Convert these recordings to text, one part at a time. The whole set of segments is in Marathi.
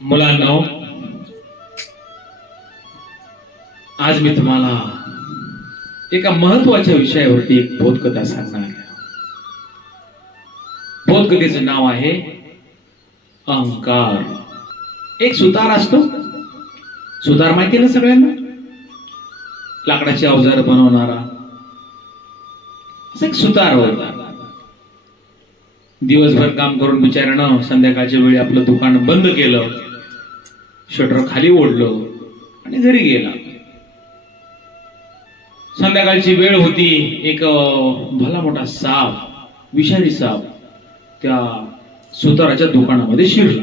मुलांना आज मी तुम्हाला एका महत्त्वाच्या विषयावरती एक बोधकथा सांगणार आहे. बोधकथेचं नाव आहे अहंकार. एक सुतार असतो. सुतार माहिती ना सगळ्यांना? लाकडाची अवजार बनवणारा. एक सुतार होता दिवसभर काम करून बिचारणं संध्याकाळच्या वेळी आपलं दुकान बंद केलं. शटर खाली ओढलं आणि घरी गेला. संध्याकाळची वेळ होती एक भला मोठा साप विषारी साप त्या सुताराच्या दुकानामध्ये शिरला.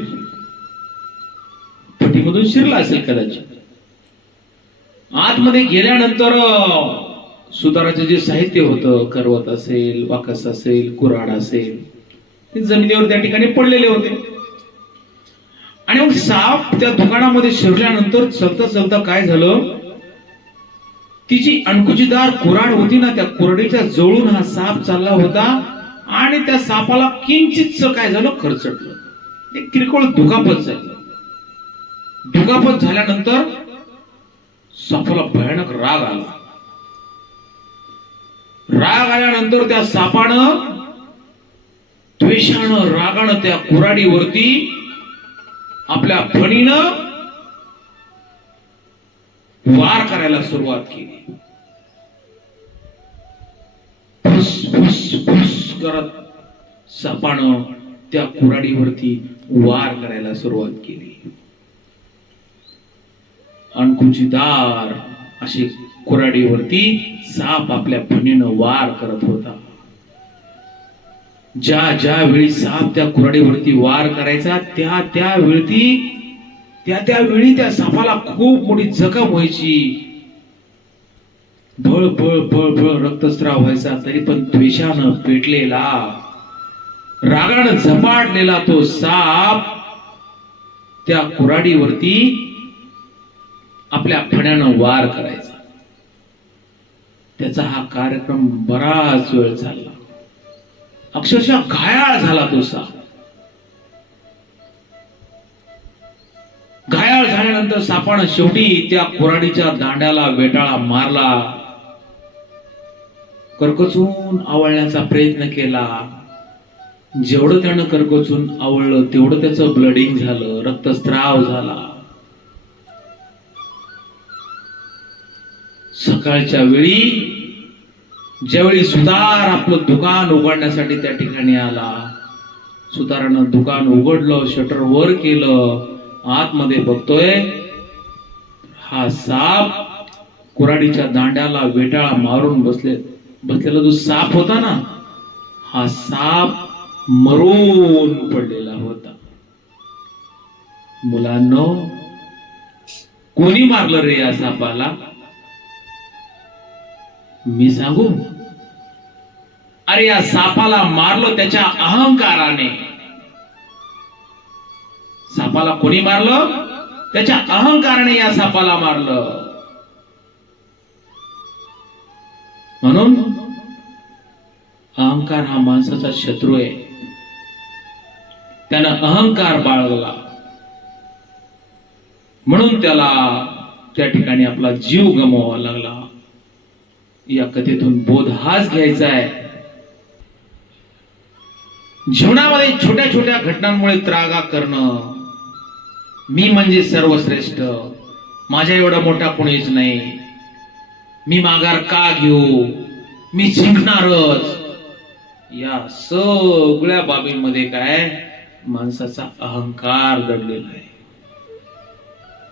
पटीमधून शिरला असेल कदाचित. आतमध्ये गेल्यानंतर सुताराचं जे साहित्य होतं करवत असेल वाकस असेल कुऱ्हाड असेल ते जमिनीवर त्या ठिकाणी पडलेले होते. साप त्या दुकानामध्ये शिरल्यानंतर चलता चलता काय झालं? तिची अणकुचीदार कुऱ्हाड होती ना त्या कुऱ्हाडीच्या जवळून हा साप चालला होता आणि त्या सापाला किंचितच काय झालं? खरचटलं. एक किरकोळ दुखापत झाली. दुखापत झाल्यानंतर सापाला भयानक राग आला. राग आल्यानंतर त्या सापानं द्वेषानं रागानं त्या कुऱ्हाडीवरती आपल्या फणीनं वार करायला सुरुवात केली. फुस फुस फुस करत सापानं त्या कुऱ्हाडीवरती वार करायला सुरुवात केली. अणकुचीदार अशी कुऱ्हाडीवरती साप आपल्या फणीनं वार करत होता. ज्या ज्या वेळी साप त्या कुऱ्हाडीवरती वार करायचा त्या त्या वेळी त्या त्या वेळी त्या सापाला खूप मोठी जखम व्हायची. भळ भळ भळ भळ रक्तस्राव व्हायचा तरी पण द्वेषानं पेटलेला रागानं झपाटलेला तो साप त्या कुऱ्हाडीवरती आपल्या फण्यानं वार करायचा. त्याचा हा कार्यक्रम बराच वेळ चालला. अक्षरशः घायाळ झाला तो साप घायाळ झाल्यानंतर सापानं शेवटी त्या कुऱ्हाडीच्या दांड्याला वेटाळा मारला. करकचून आवळण्याचा प्रयत्न केला. जेवढं त्यानं करकचून आवळलं तेवढं त्याचं ब्लडिंग झालं रक्तस्त्राव झाला. सकाळच्या वेळी ज्यावेळी सुतार आपलं दुकान उघडण्यासाठी त्या ठिकाणी आला सुतारानं दुकान उघडलं शटर वर केलं आतमध्ये बघतोय हा साप कुऱ्हाडीच्या दांड्याला वेटाळा मारून बसले बसलेला जो साप होता ना हा साप मरून पडलेला होता. मुलांनो कोणी मारलं रे या सापाला? मी सांगू? अरे या सापाला मारलं त्याच्या अहंकाराने. सापाला कोणी मारलं? त्याच्या अहंकाराने या सापाला मारलं. म्हणून अहंकार हा माणसाचा शत्रू आहे. त्यानं अहंकार बाळगला. म्हणून त्याला त्या ठिकाणी आपला जीव गमवावा लागला. या कथेतून बोध हाच घ्यायचा आहे. जीवनामध्ये छोट्या छोट्या घटनांमुळे त्रागा करणं मी म्हणजे सर्वश्रेष्ठ. माझ्या एवढा मोठा कोणीच नाही. मी माघार का घेऊ? मी जिंकणारच. या सगळ्या बाबींमध्ये काय? माणसाचा अहंकार दडलेला आहे.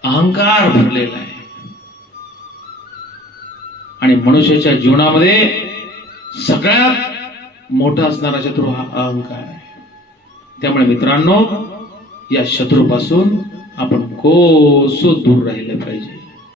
अहंकार भरलेला आहे. आणि मनुष्याच्या जीवनामध्ये सगळ्यात मोठा असणारा शत्रू हा अहंकार आहे. त्यामुळे मित्रांनो या शत्रूपासून आपण कोसो दूर राहिले पाहिजे.